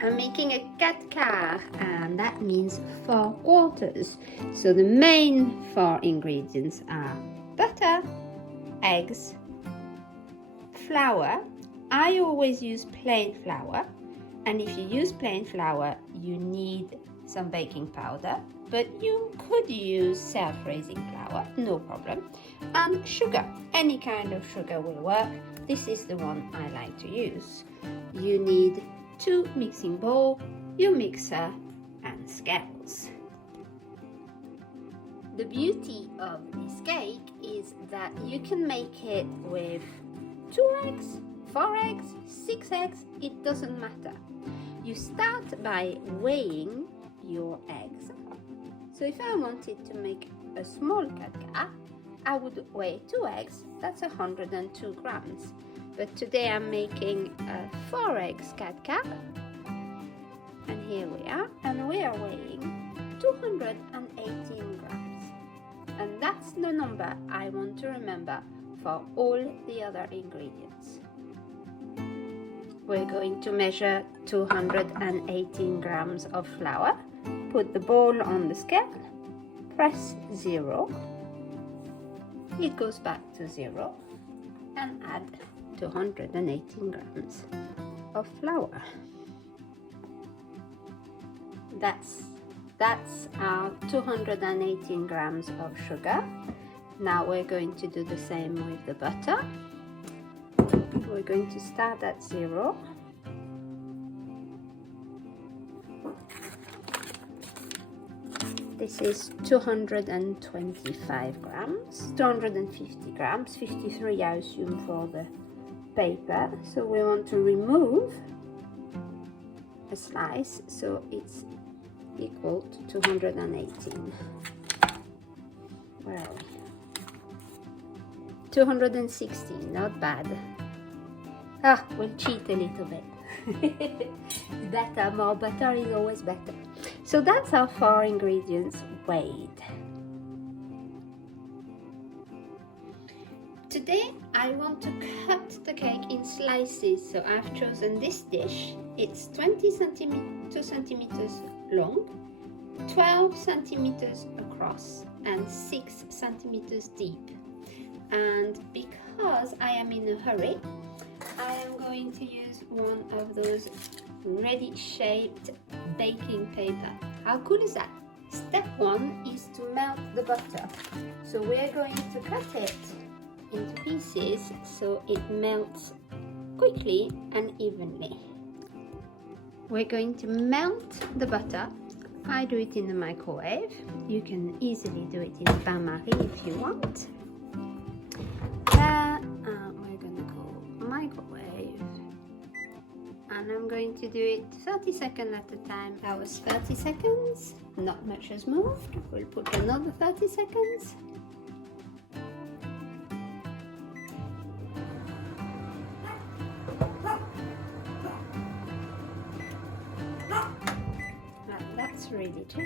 I'm making a quart, and that means 4 quarters. So the main 4 ingredients are butter, eggs, flour. I always use plain flour, and if you use plain flour, you need some baking powder, but you could use self-raising flour, no problem. And sugar, any kind of sugar will work. This is the one I like to use. You need 2 mixing bowls, your mixer, and scales. The beauty of this cake is that you can make it with 2 eggs, 4 eggs, 6 eggs, it doesn't matter. You start by weighing your eggs. So if I wanted to make a small quart, I would weigh 2 eggs, that's 102 grams. But today I'm making a 4 eggs quart, and here we are, and we are weighing 218 grams. And that's the number I want to remember for all the other ingredients. We're going to measure 218 grams of flour, put the bowl on the scale, press 0, it goes back to 0, and add 218 grams of flour. That's our 218 grams of sugar. Now we're going to do the same with the butter. We're going to start at 0. This is 225 grams, 250 grams, 53 I assume for the paper. So we want to remove a slice, so it's equal to 218. Where are we? 216, not bad. We'll cheat a little bit. Better, more butter is always better. So that's our 4 ingredients weighed. Today I want to cut the cake in slices, so I've chosen this dish. It's 2 centimeters long, 12 centimeters across, and 6 centimeters deep. And because I am in a hurry, I am going to use one of those ready shaped baking paper. How cool is that? Step 1 is to melt the butter. So we're going to cut it into pieces so it melts quickly and evenly. We're going to melt the butter. I do it in the microwave. You can easily do it in a bain-marie if you want. We're going to go microwave, and I'm going to do it 30 seconds at a time. That was 30 seconds, not much has moved. We'll put another 30 seconds. That's ready to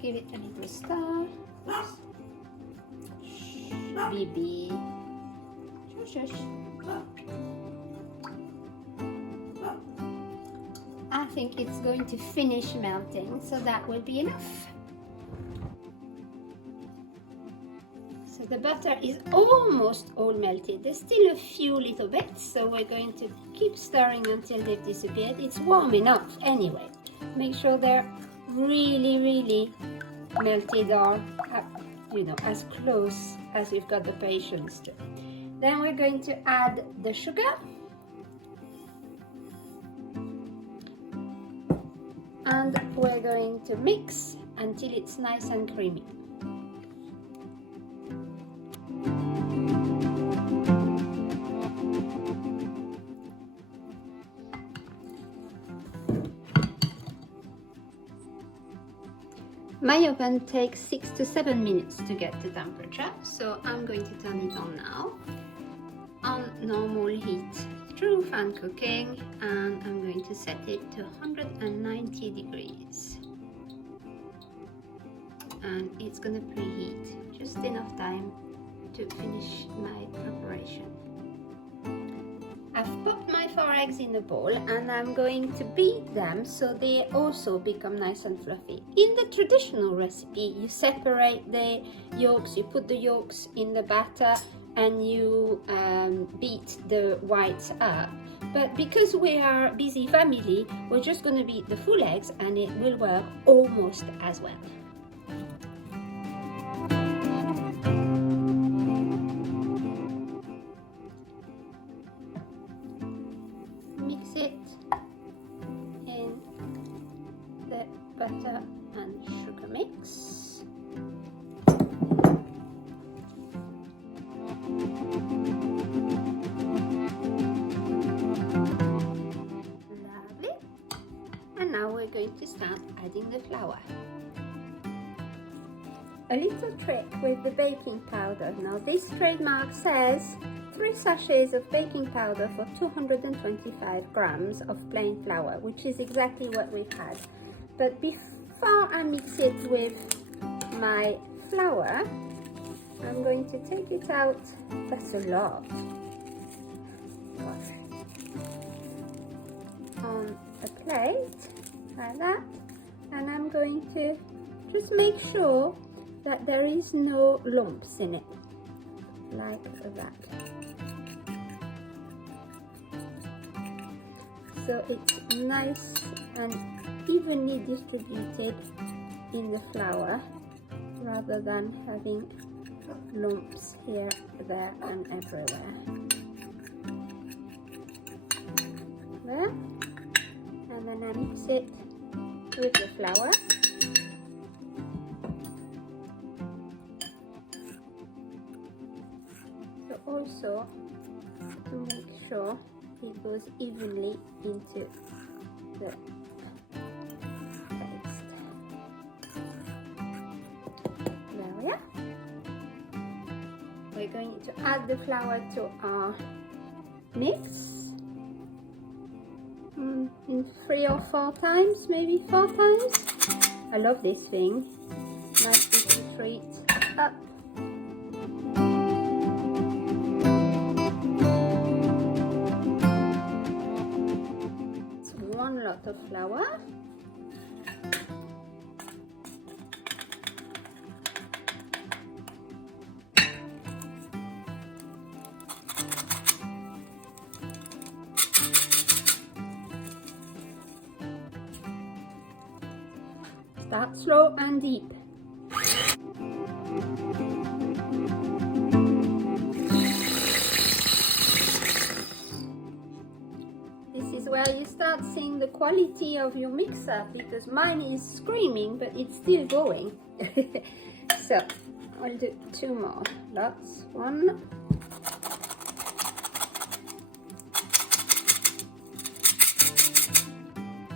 give it a little stir. Oops. Bibi. Shush. I think it's going to finish melting, so that will be enough. So the butter is almost all melted. There's still a few little bits, so we're going to keep stirring until they've disappeared. It's warm enough anyway. Make sure they're really melted, or as close as you've got the patience to. Then we're going to add the sugar, and we're going to mix until it's nice and creamy. My oven takes 6 to 7 minutes to get the temperature, so I'm going to turn it on now, on normal heat through fan cooking, and I'm going to set it to 190 degrees. And it's going to preheat just enough time to finish my preparation. I've popped my 4 eggs in a bowl and I'm going to beat them so they also become nice and fluffy. In the traditional recipe, you separate the yolks, you put the yolks in the batter and you beat the whites up. But because we are a busy family, we're just going to beat the full eggs and it will work almost as well. Mix it in the butter and sugar mix. Lovely. And now we're going to start adding the flour. A little trick with the baking powder. Now this trademark says 3 sachets of baking powder for 225 grams of plain flour, which is exactly what we had. But before I mix it with my flour, I'm going to take it out. That's a lot. Gosh. On a plate like that, and I'm going to just make sure that there is no lumps in it, like that. So it's nice and evenly distributed in the flour rather than having lumps here, there and everywhere. There. And then I mix it with the flour. So also to make sure it goes evenly into the paste. There we are. We're going to add the flour to our mix in 3 or 4 times, maybe 4 times. I love this thing. Nice little treat. Up. It's 1 lot of flour. Start slow and deep. This is where you start seeing the quality of your mixer, because mine is screaming but it's still going. So I'll do 2 more lots. 1.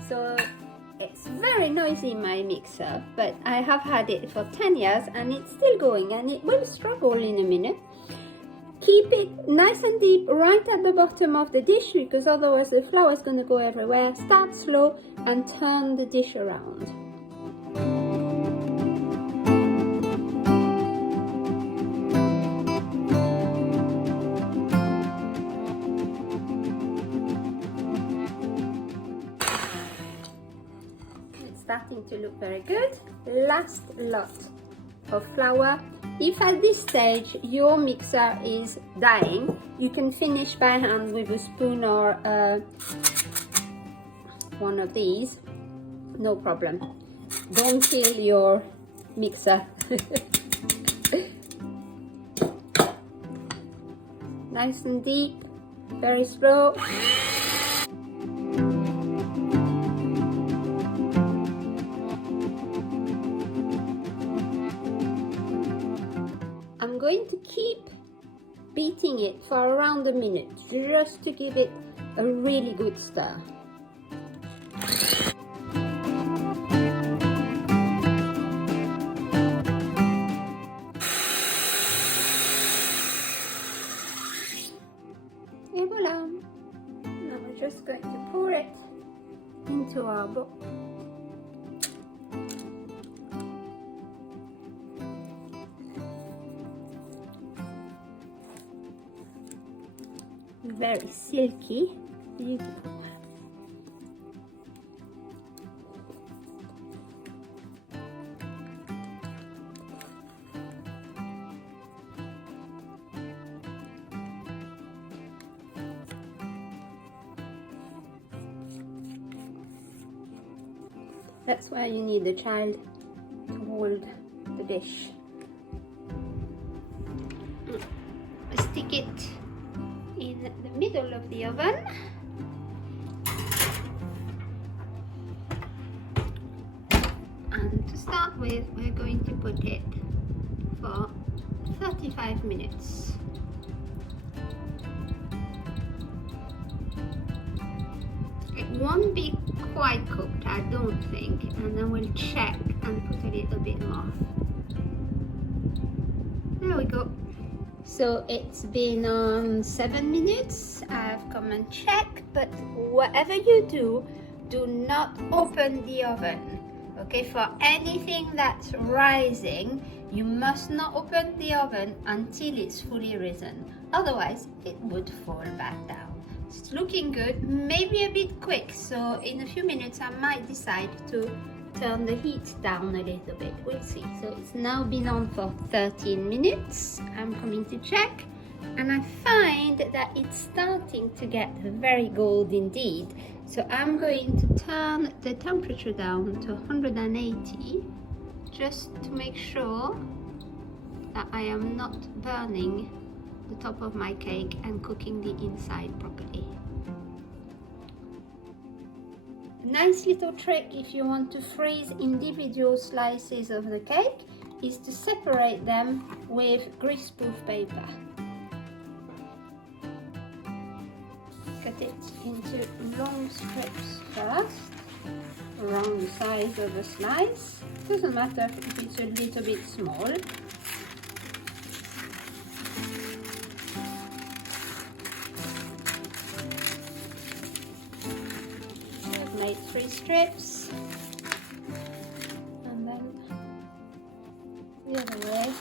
So it's very noisy, my mixer, but I have had it for 10 years and it's still going, and it will struggle in a minute. Keep it nice and deep right at the bottom of the dish, because otherwise the flour is going to go everywhere. Start slow and turn the dish around. Starting to look very good. Last lot of flour. If at this stage your mixer is dying, you can finish by hand with a spoon or one of these, no problem. Don't kill your mixer. Nice and deep, very slow. I'm going to keep beating it for around a minute, just to give it a really good stir. Et voila! Now we're just going to pour it into our bowl. very silky, beautiful. That's why you need a child to hold the dish. Stick it in the middle of the oven. And to start with, we're going to put it for 35 minutes. It won't be quite cooked, I don't think, and then we'll check and put a little bit more. There we go. So it's been on 7 minutes. I've come and checked, but whatever you do, do not open the oven. Okay, for anything that's rising, you must not open the oven until it's fully risen. Otherwise, it would fall back down. It's looking good, maybe a bit quick, so in a few minutes I might decide to turn the heat down a little bit. We'll see. So it's now been on for 13 minutes. I'm coming to check, and I find that it's starting to get very gold indeed. So I'm going to turn the temperature down to 180 just to make sure that I am not burning the top of my cake and cooking the inside properly. A nice little trick if you want to freeze individual slices of the cake is to separate them with greaseproof paper. Cut it into long strips first, around the size of the slice. Doesn't matter if it's a little bit small. I've made 3 strips, and then the other way.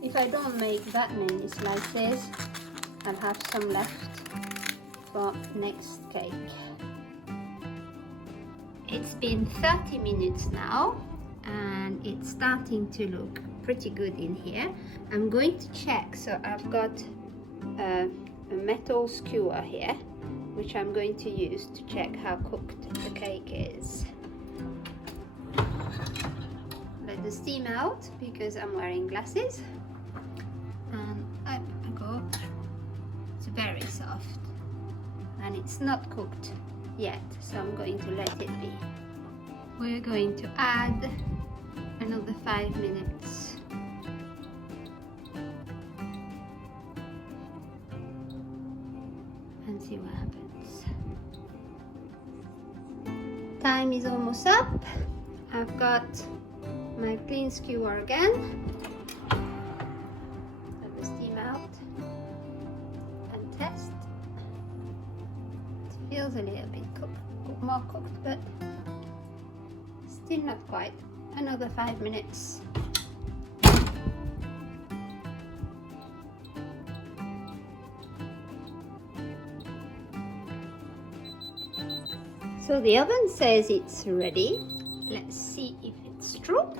If I don't make that many slices, I'll have some left for next cake. It's been 30 minutes now and it's starting to look pretty good in here. I'm going to check, so I've got a metal skewer here which I'm going to use to check how cooked the cake is. Let the steam out because I'm wearing glasses. And up I go. It's very soft and it's not cooked yet, so I'm going to let it be. We're going to add another 5 minutes. And see what happens. Time is almost up. I've got my clean skewer again. Feels a little bit more cooked, but still not quite. Another 5 minutes. So the oven says it's ready. Let's see if it's true.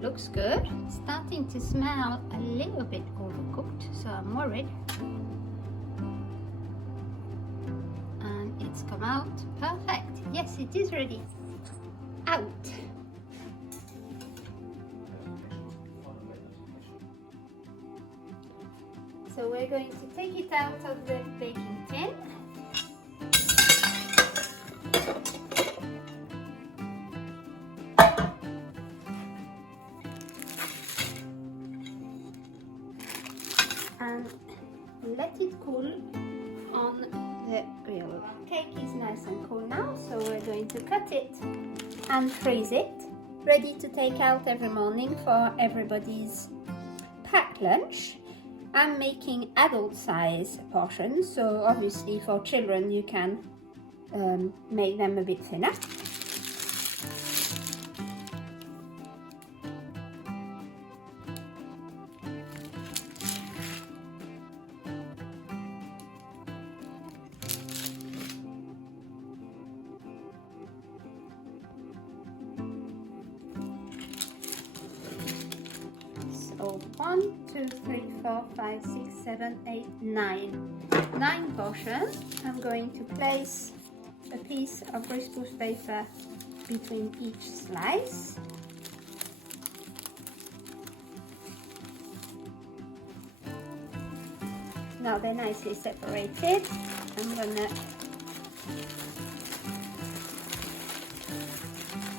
Looks good. It's starting to smell a little bit overcooked, so I'm worried. It's come out perfect. Yes, it is ready. Out. So we're going to take it out of the baking tin. And let it cool on the grill. Cake is nice and cool now, so we're going to cut it and freeze it, ready to take out every morning for everybody's packed lunch. I'm making adult size portions, so obviously for children you can make them a bit thinner. 1, 2, 3, 4, 5, 6, 7, 8, 9 portions. I'm going to place a piece of greaseproof paper between each slice. Now they're nicely separated. I'm gonna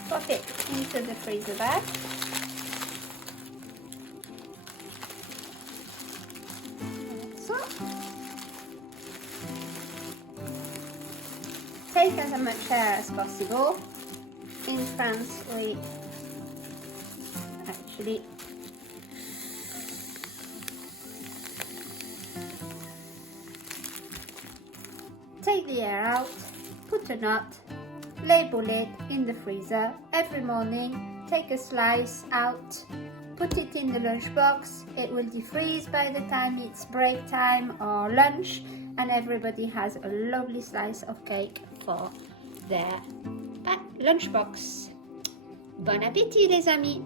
pop it into the freezer bag. So, take as much air as possible. In France, we actually take the air out, put a knot, label it in the freezer. Every morning, take a slice out, put it in the lunchbox. It will defreeze by the time it's break time or lunch, and everybody has a lovely slice of cake for their lunchbox. Bon appétit les amis!